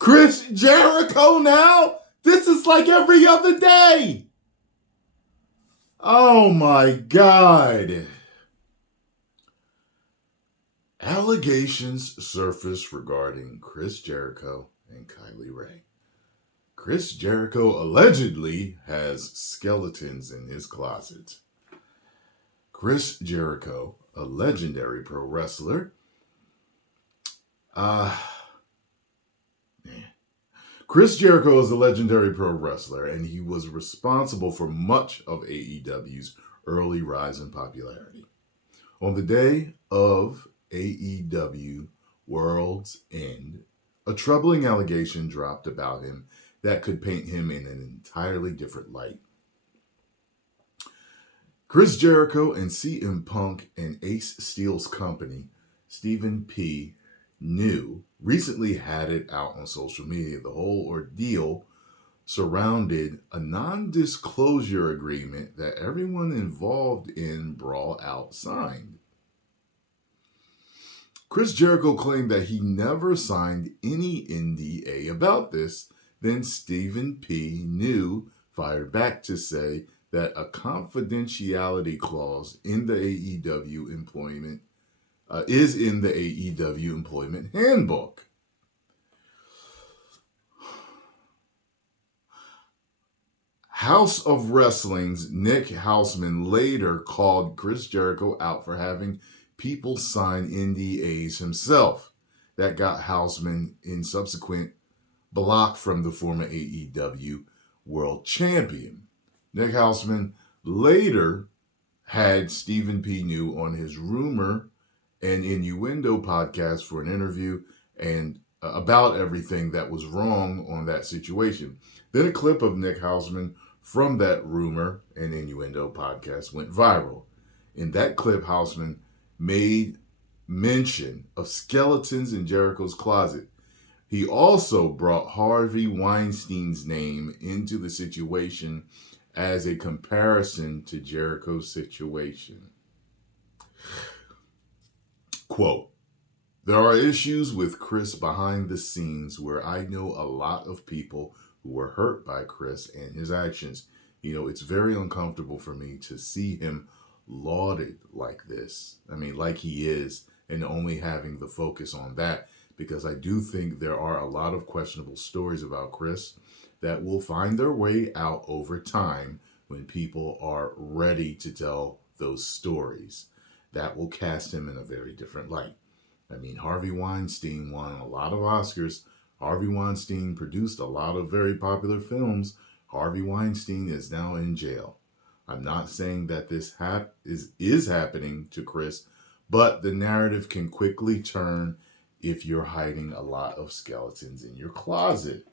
Chris Jericho now? This is like every other day. Oh my God. Allegations surface regarding Chris Jericho and Kylie Rae. Chris Jericho allegedly has skeletons in his closet. Chris Jericho, a legendary pro wrestler, Chris Jericho is a legendary pro wrestler, and he was responsible for much of AEW's early rise in popularity. On the day of AEW World's End, a troubling allegation dropped about him that could paint him in an entirely different light. Chris Jericho and CM Punk and Ace Steel's company, Stephen P. New, recently had it out on social media. The whole ordeal surrounded a non-disclosure agreement that everyone involved in Brawl Out signed. Chris Jericho claimed that he never signed any NDA about this. Then Stephen P. New fired back to say that a confidentiality clause in the AEW employment is in the AEW employment handbook. House of Wrestling's Nick Hausman later called Chris Jericho out for having people sign NDAs himself. That got Hausman in subsequent block from the former AEW World Champion. Nick Hausman later had Stephen P. New on his Rumor and Innuendo podcast for an interview and about everything that was wrong on that situation. Then a clip of Nick Hausman from that Rumor and Innuendo podcast went viral. In that clip, Hausman made mention of skeletons in Jericho's closet. He also brought Harvey Weinstein's name into the situation as a comparison to Jericho's situation. Quote, "There are issues with Chris behind the scenes where I know a lot of people who were hurt by Chris and his actions. It's very uncomfortable for me to see him lauded like this. Like he is, and only having the focus on that, because I do think there are a lot of questionable stories about Chris that will find their way out over time when people are ready to tell those stories. That will cast him in a very different light. Harvey Weinstein won a lot of Oscars. Harvey Weinstein produced a lot of very popular films. Harvey Weinstein is now in jail. I'm not saying that this is happening to Chris, but the narrative can quickly turn if you're hiding a lot of skeletons in your closet."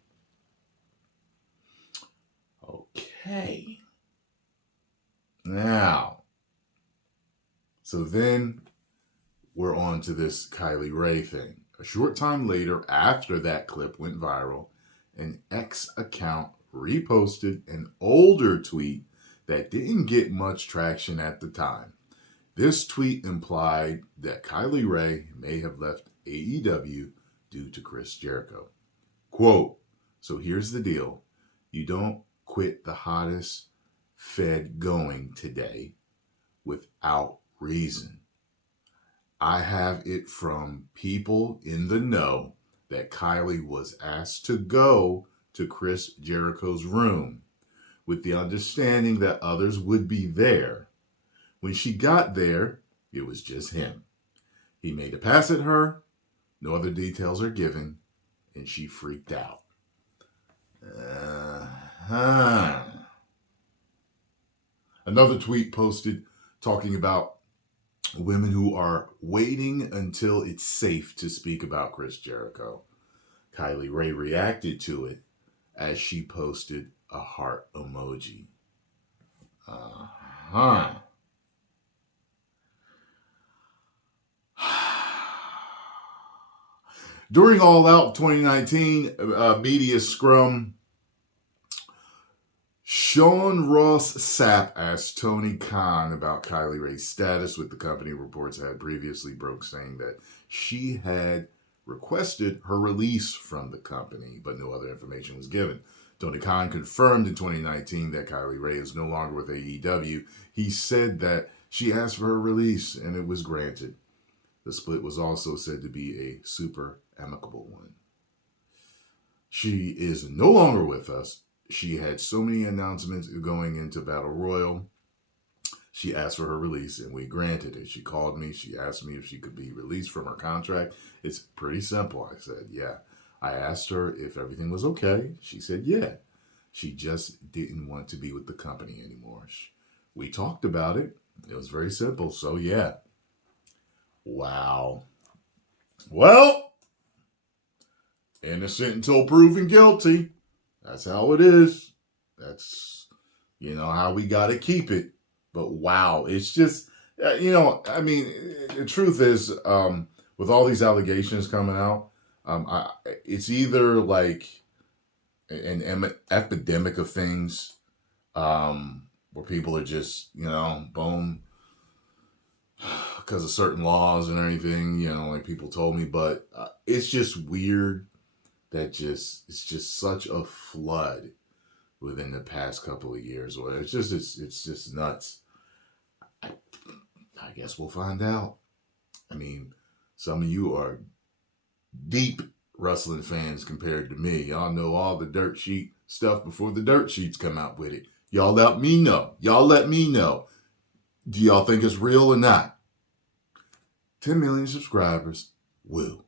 Okay. Now, so then we're on to this Kylie Rae thing. A short time later, after that clip went viral, an X account reposted an older tweet that didn't get much traction at the time. This tweet implied that Kylie Rae may have left AEW due to Chris Jericho. Quote, "So here's the deal. You don't quit the hottest Fed going today without reason. I have it from people in the know that Kylie was asked to go to Chris Jericho's room with the understanding that others would be there. When she got there, it was just him. He made a pass at her, no other details are given, and she freaked out." Another tweet posted talking about women who are waiting until it's safe to speak about Chris Jericho. Kylie Rae reacted to it as she posted a heart emoji. During All Out 2019 media scrum, Sean Ross Sapp asked Tony Khan about Kylie Rae's status with the company. Reports had previously broke saying that she had requested her release from the company, but no other information was given. Tony Khan confirmed in 2019 that Kylie Rae is no longer with AEW. He said that she asked for her release and it was granted. The split was also said to be a super amicable one. She is no longer with us. She had so many announcements going into Battle Royal. She asked for her release and we granted it. She called me. She asked me if she could be released from her contract. It's pretty simple. I said, yeah. I asked her if everything was okay. She said, yeah. She just didn't want to be with the company anymore. We talked about it. It was very simple. So, yeah. Wow. Well, innocent until proven guilty. That's how it is. That's, how we got to keep it. But wow, it's just, I mean, the truth is, with all these allegations coming out, it's either like an epidemic of things where people are just, boom, because of certain laws and everything, like people told me. But it's just weird that it's just such a flood within the past couple of years. Where it's just nuts. I guess we'll find out. I mean, some of you are deep wrestling fans compared to me. Y'all know all the dirt sheet stuff before the dirt sheets come out with it. Y'all let me know. Do y'all think it's real or not? 10 million subscribers. Woo.